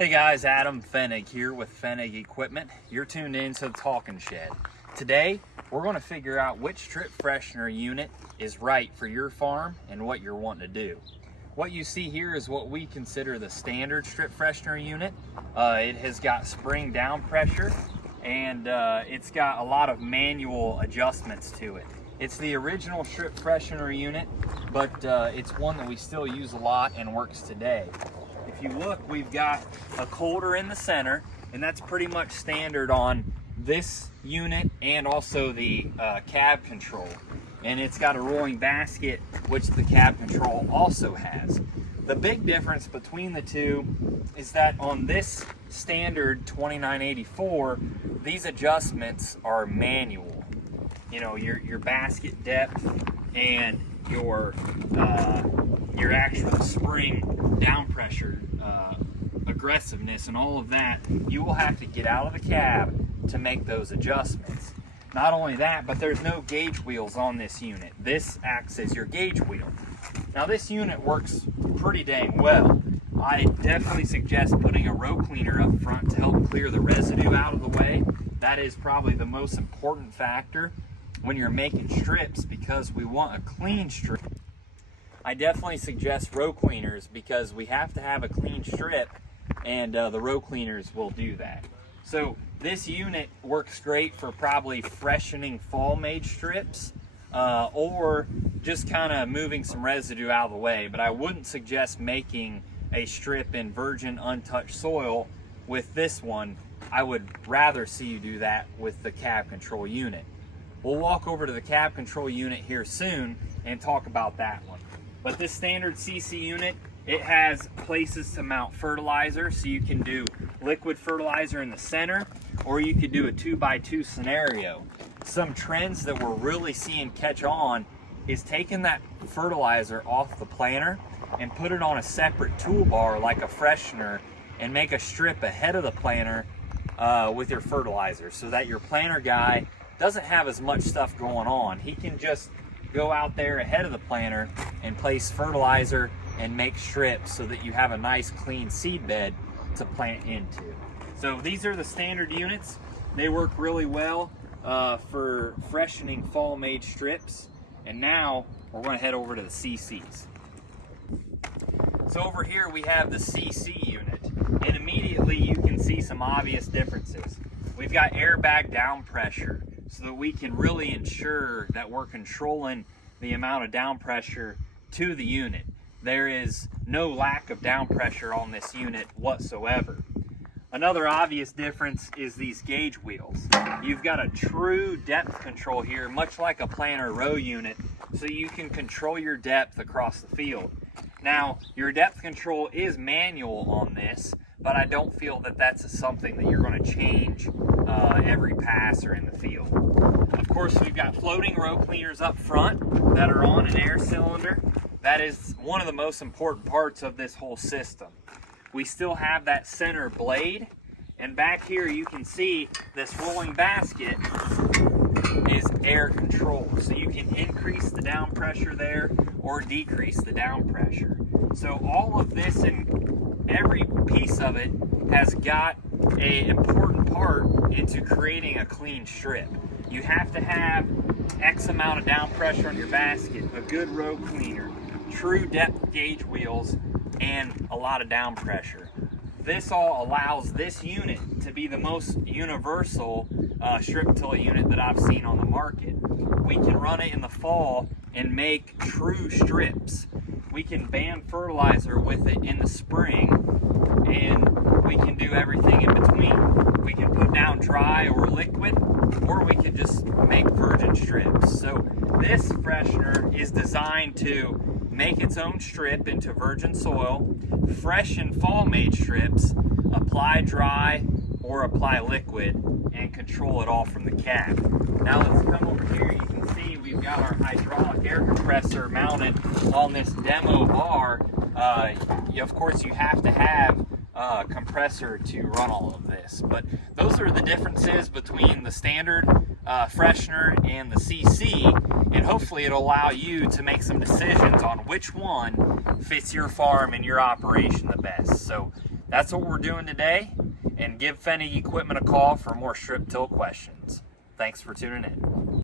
Hey guys, Adam Fenig here with Fenig Equipment. You're tuned in to the Talking Shed. Today, we're going to figure out which strip freshener unit is right for your farm and what you're wanting to do. What you see here is what we consider the standard strip freshener unit. It has got spring down pressure and it's got a lot of manual adjustments to it. It's the original strip freshener unit, but it's one that we still use a lot and works today. If you look, we've got a coulter in the center, and that's pretty much standard on this unit and also the cab control. And it's got a rolling basket, which the cab control also has. The big difference between the two is that on this standard 2984, these adjustments are manual. You know, your basket depth and your actual spring down pressure, aggressiveness, and all of that, you will have to get out of the cab to make those adjustments. Not only that, but there's no gauge wheels on this unit. This acts as your gauge wheel. Now this unit works pretty dang well. I definitely suggest putting a row cleaner up front to help clear the residue out of the way. That is probably the most important factor when you're making strips, because we want a clean strip. I definitely suggest row cleaners because we have to have a clean strip, and the row cleaners will do that. So this unit works great for probably freshening fall made strips or just kind of moving some residue out of the way, but I wouldn't suggest making a strip in virgin untouched soil with this one. I would rather see you do that with the cab control unit. We'll walk over to the cab control unit here soon and talk about that one. But this standard CC unit, it has places to mount fertilizer, so you can do liquid fertilizer in the center, or you could do a 2x2 scenario. Some trends that we're really seeing catch on is taking that fertilizer off the planter and put it on a separate toolbar like a freshener and make a strip ahead of the planter with your fertilizer, so that your planter guy doesn't have as much stuff going on. He can just go out there ahead of the planter and place fertilizer and make strips so that you have a nice clean seed bed to plant into. So these are the standard units. They work really well for freshening fall made strips. And now we're going to head over to the CCs. So over here we have the CC unit, and immediately you can see some obvious differences. We've got airbag down pressure, so that we can really ensure that we're controlling the amount of down pressure to the unit. There is no lack of down pressure on this unit whatsoever. Another obvious difference is these gauge wheels. You've got a true depth control here, much like a planter row unit, so you can control your depth across the field. Now, your depth control is manual on this, but I don't feel that that's something that you're going to change every pass or in the field. Of course, we've got floating row cleaners up front that are on an air cylinder. That is one of the most important parts of this whole system. We still have that center blade, and back here you can see this rolling basket is air controlled, so you can increase the down pressure there or decrease the down pressure. So all of this and every piece of it has got an important part into creating a clean strip. You have to have X amount of down pressure on your basket, a good row cleaner, true depth gauge wheels, and a lot of down pressure. This all allows this unit to be the most universal strip till unit that I've seen on the market. We can run it in the fall and make true strips. We can band fertilizer with it in the spring, and we can do everything in between. We can put down dry or liquid, or we could just make virgin strips. So this freshener is designed to make its own strip into virgin soil, freshen fall made strips, apply dry or apply liquid, and control it all from the cab. Now let's come over here. You can see we've got our hydraulic air compressor mounted on this demo bar. Of course you have to have a compressor to run all of this, but those are the differences between the standard freshener and the CC, and hopefully it'll allow you to make some decisions on which one fits your farm and your operation the best. So That's what we're doing today, and give Fennig Equipment a call for more strip till questions. Thanks for tuning in.